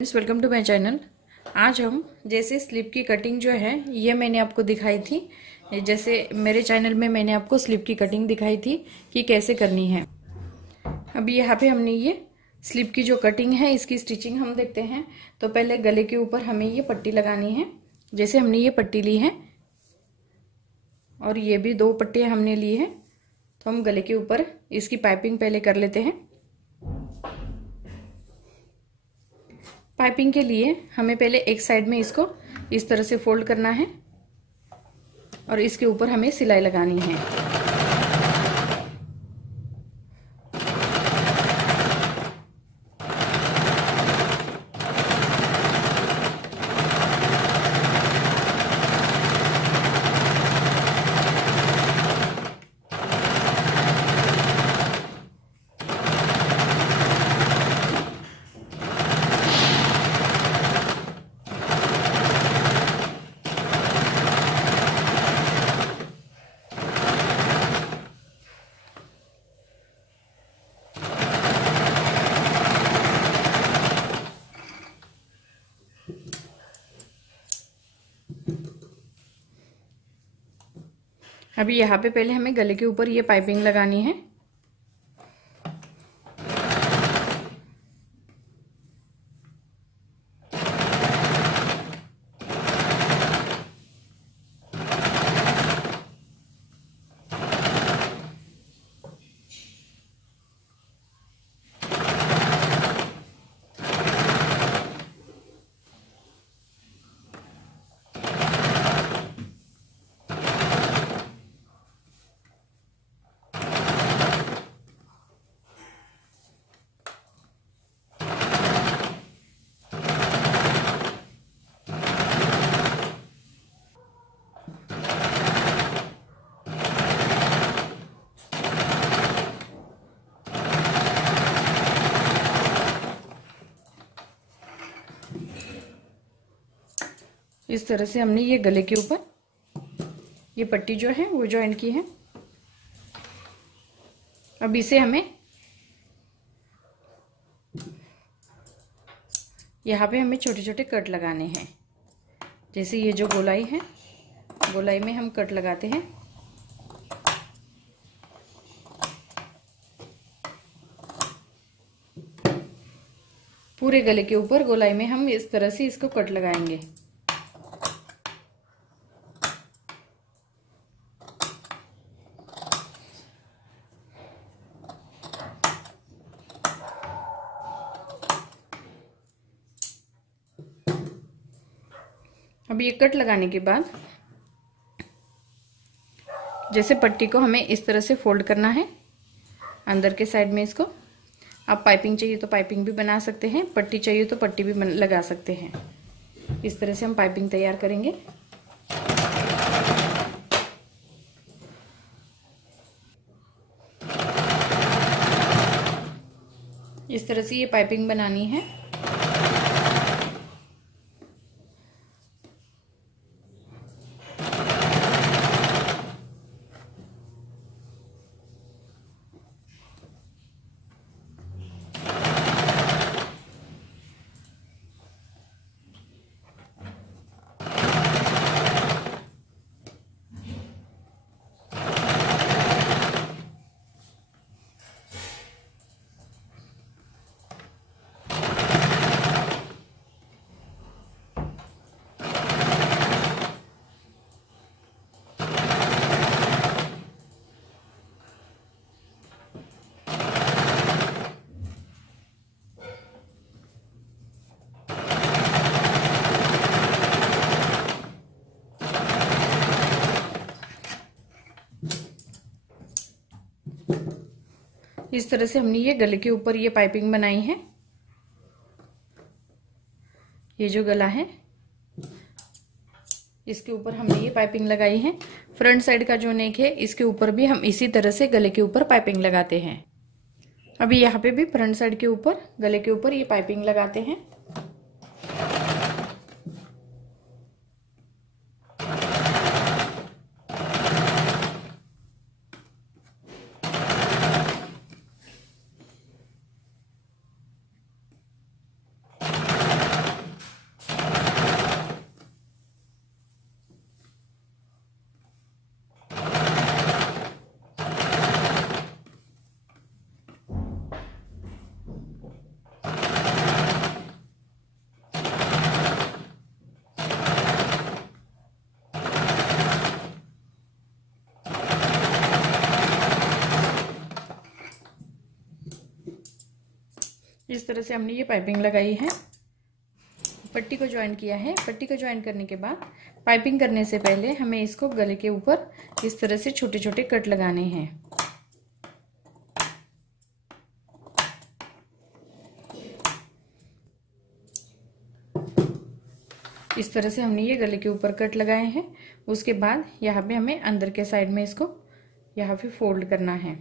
Welcome to my channel. आज हम जैसे स्लीव की कटिंग जो है ये मैंने आपको दिखाई थी। जैसे मेरे चैनल में मैंने आपको स्लीव की कटिंग दिखाई थी कि कैसे करनी है। अभी यहाँ पे हमने ये स्लीव की जो कटिंग है इसकी स्टिचिंग हम देखते हैं। तो पहले गले के ऊपर हमें ये पट्टी लगानी है। जैसे हमने ये पट्टी ली है और ये भी दो पट्टियाँ हमने ली है, तो हम गले के ऊपर इसकी पाइपिंग पहले कर लेते हैं। पाइपिंग के लिए हमें पहले एक साइड में इसको इस तरह से फोल्ड करना है और इसके ऊपर हमें सिलाई लगानी है। अभी यहाँ पे पहले हमें गले के ऊपर ये पाइपिंग लगानी है। इस तरह से हमने ये गले के ऊपर ये पट्टी जो है वो जॉइंट की है। अब इसे हमें यहाँ पे हमें छोटे छोटे कट लगाने हैं। जैसे ये जो गोलाई है, गोलाई में हम कट लगाते हैं। पूरे गले के ऊपर गोलाई में हम इस तरह से इसको कट लगाएंगे। अब ये कट लगाने के बाद जैसे पट्टी को हमें इस तरह से फोल्ड करना है अंदर के साइड में। इसको आप पाइपिंग चाहिए तो पाइपिंग भी बना सकते हैं, पट्टी चाहिए तो पट्टी भी लगा सकते हैं। इस तरह से हम पाइपिंग तैयार करेंगे। इस तरह से ये पाइपिंग बनानी है। इस तरह से हमने ये गले के ऊपर ये पाइपिंग बनाई है। ये जो गला है इसके ऊपर हमने ये पाइपिंग लगाई है। फ्रंट साइड का जो नेक है इसके ऊपर भी हम इसी तरह से गले के ऊपर पाइपिंग लगाते हैं। अभी यहाँ पे भी फ्रंट साइड के ऊपर गले के ऊपर ये पाइपिंग लगाते हैं। इस तरह से हमने ये पाइपिंग लगाई है, पट्टी को ज्वाइन किया है। पट्टी को ज्वाइन करने के बाद पाइपिंग करने से पहले हमें इसको गले के ऊपर इस तरह से छोटे छोटे कट लगाने हैं। इस तरह से हमने ये गले के ऊपर कट लगाए हैं। उसके बाद यहाँ पे हमें अंदर के साइड में इसको यहाँ पे फोल्ड करना है।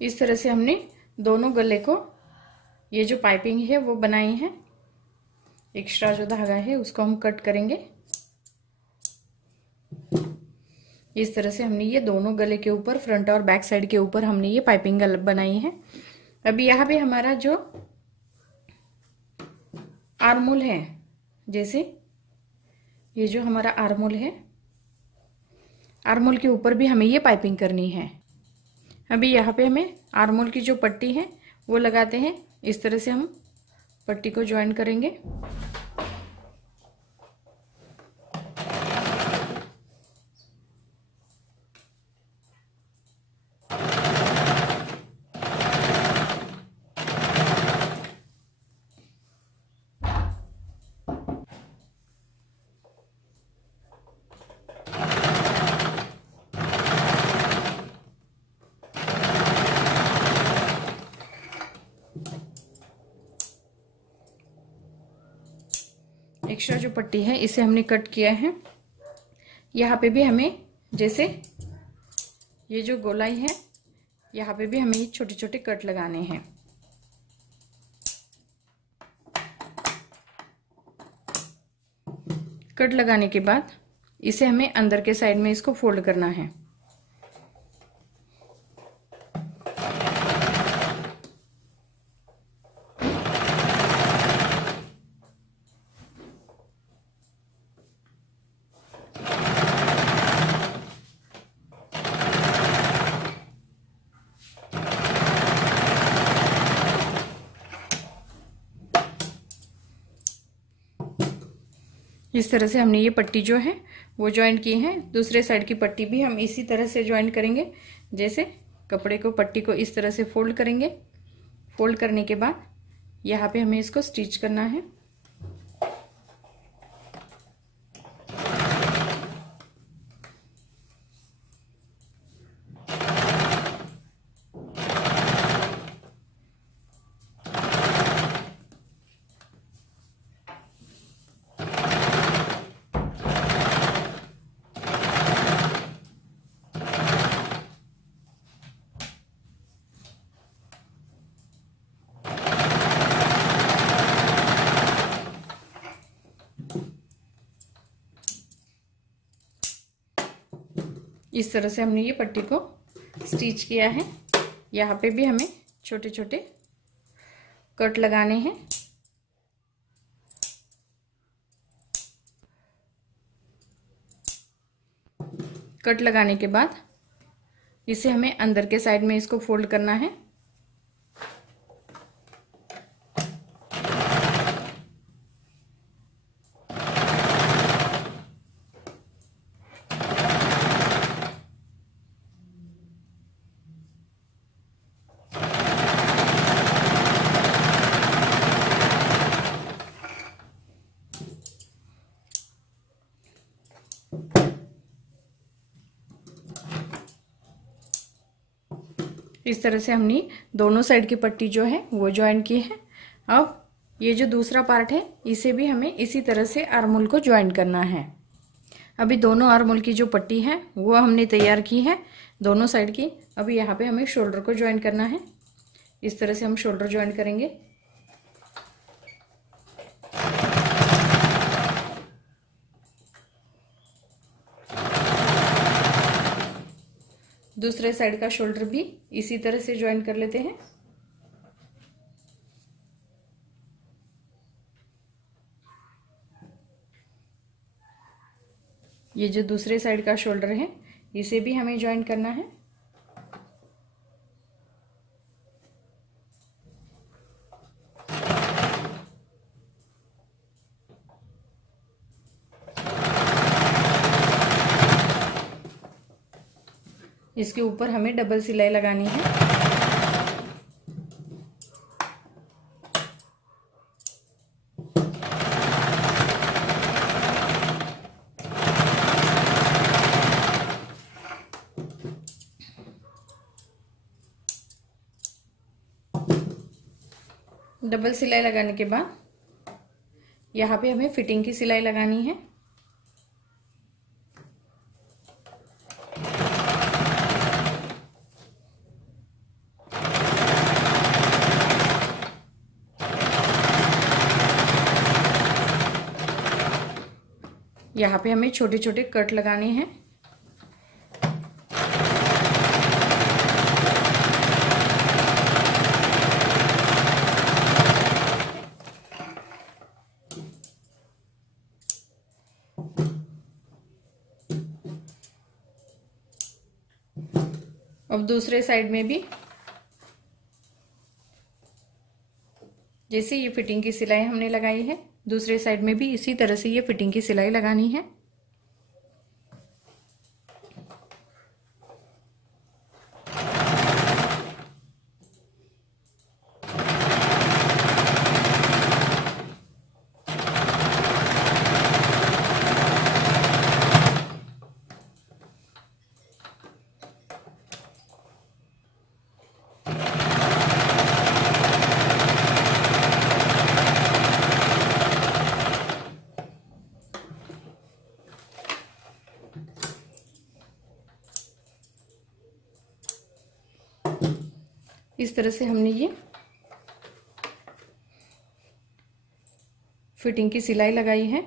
इस तरह से हमने दोनों गले को ये जो पाइपिंग है वो बनाई है। एक्स्ट्रा जो धागा है उसको हम कट करेंगे। इस तरह से हमने ये दोनों गले के ऊपर फ्रंट और बैक साइड के ऊपर हमने ये पाइपिंग बनाई है। अभी यहाँ पे हमारा जो आर्मोल है, जैसे ये जो हमारा आर्मोल है, आर्मोल के ऊपर भी हमें ये पाइपिंग करनी है। अभी यहाँ पे हमें आर्मोल की जो पट्टी है वो लगाते हैं। इस तरह से हम पट्टी को ज्वाइन करेंगे। एक्स्ट्रा जो पट्टी है इसे हमने कट किया है। यहाँ पे भी हमें जैसे ये जो गोलाई है यहाँ पे भी हमें ये छोटे छोटे कट लगाने हैं। कट लगाने के बाद इसे हमें अंदर के साइड में इसको फोल्ड करना है। इस तरह से हमने ये पट्टी जो है वो ज्वाइन की है। दूसरे साइड की पट्टी भी हम इसी तरह से ज्वाइन करेंगे। जैसे कपड़े को, पट्टी को इस तरह से फोल्ड करेंगे। फोल्ड करने के बाद यहाँ पे हमें इसको स्टिच करना है। इस तरह से हमने ये पट्टी को स्टिच किया है। यहाँ पे भी हमें छोटे छोटे कट लगाने हैं। कट लगाने के बाद इसे हमें अंदर के साइड में इसको फोल्ड करना है। इस तरह से हमने दोनों साइड की पट्टी जो है वो ज्वाइन की है। अब ये जो दूसरा पार्ट है इसे भी हमें इसी तरह से आर्महोल को ज्वाइन करना है। अभी दोनों आर्म होल की जो पट्टी है वो हमने तैयार की है दोनों साइड की। अभी यहाँ पे हमें शोल्डर को ज्वाइन करना है। इस तरह से हम शोल्डर ज्वाइन करेंगे। दूसरे साइड का शोल्डर भी इसी तरह से ज्वाइन कर लेते हैं। ये जो दूसरे साइड का शोल्डर है इसे भी हमें ज्वाइन करना है। इसके ऊपर हमें डबल सिलाई लगानी है। डबल सिलाई लगाने के बाद यहाँ पे हमें फिटिंग की सिलाई लगानी है। यहाँ पे हमें छोटे छोटे कट लगाने हैं। अब दूसरे साइड में भी जैसे ये फिटिंग की सिलाई हमने लगाई है, दूसरे साइड में भी इसी तरह से ये फिटिंग की सिलाई लगानी है। इस तरह से हमने ये फिटिंग की सिलाई लगाई है।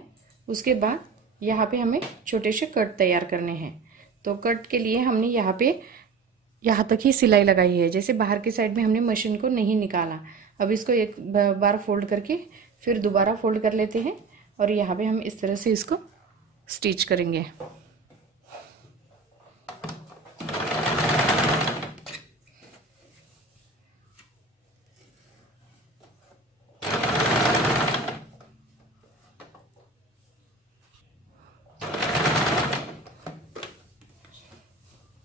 उसके बाद यहाँ पे हमें छोटे से कट तैयार करने हैं। तो कट के लिए हमने यहाँ तक ही सिलाई लगाई है। जैसे बाहर की साइड में हमने मशीन को नहीं निकाला। अब इसको एक बार फोल्ड करके फिर दोबारा फोल्ड कर लेते हैं और यहाँ पे हम इस तरह से इसको स्टिच करेंगे।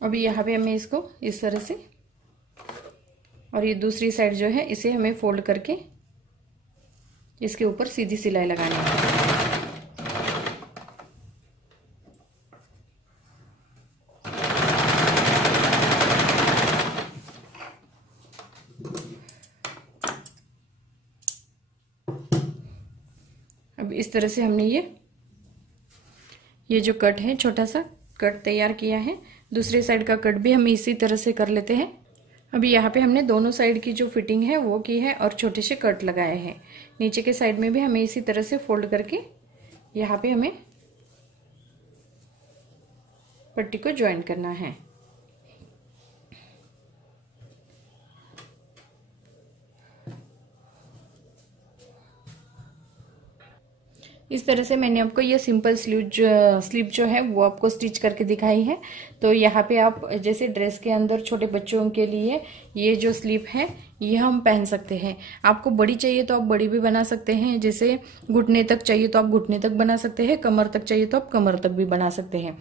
अभी यहाँ पे हमें इसको इस तरह से और ये दूसरी साइड जो है इसे हमें फोल्ड करके इसके ऊपर सीधी सिलाई लगानी है। अब इस तरह से हमने ये जो कट है छोटा सा कट तैयार किया है। दूसरे साइड का कट भी हम इसी तरह से कर लेते हैं। अभी यहाँ पे हमने दोनों साइड की जो फिटिंग है वो की है और छोटे से कट लगाए हैं। नीचे के साइड में भी हमें इसी तरह से फोल्ड करके यहाँ पे हमें पट्टी को ज्वाइन करना है। इस तरह से मैंने आपको ये सिंपल स्लीव जो है वो आपको स्टिच करके दिखाई है। तो यहाँ पे आप जैसे ड्रेस के अंदर छोटे बच्चों के लिए ये जो स्लीव है ये हम पहन सकते हैं। आपको बड़ी चाहिए तो आप बड़ी भी बना सकते हैं। जैसे घुटने तक चाहिए तो आप घुटने तक बना सकते हैं, कमर तक चाहिए तो आप कमर तक भी बना सकते हैं।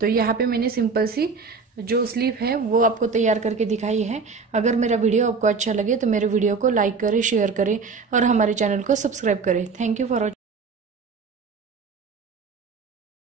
तो यहाँ पे मैंने सिंपल सी जो स्लीव है वो आपको तैयार करके दिखाई है। अगर मेरा वीडियो आपको अच्छा लगे तो मेरे वीडियो को लाइक करें, शेयर करें और हमारे चैनल को सब्सक्राइब करें। Thank you for watching.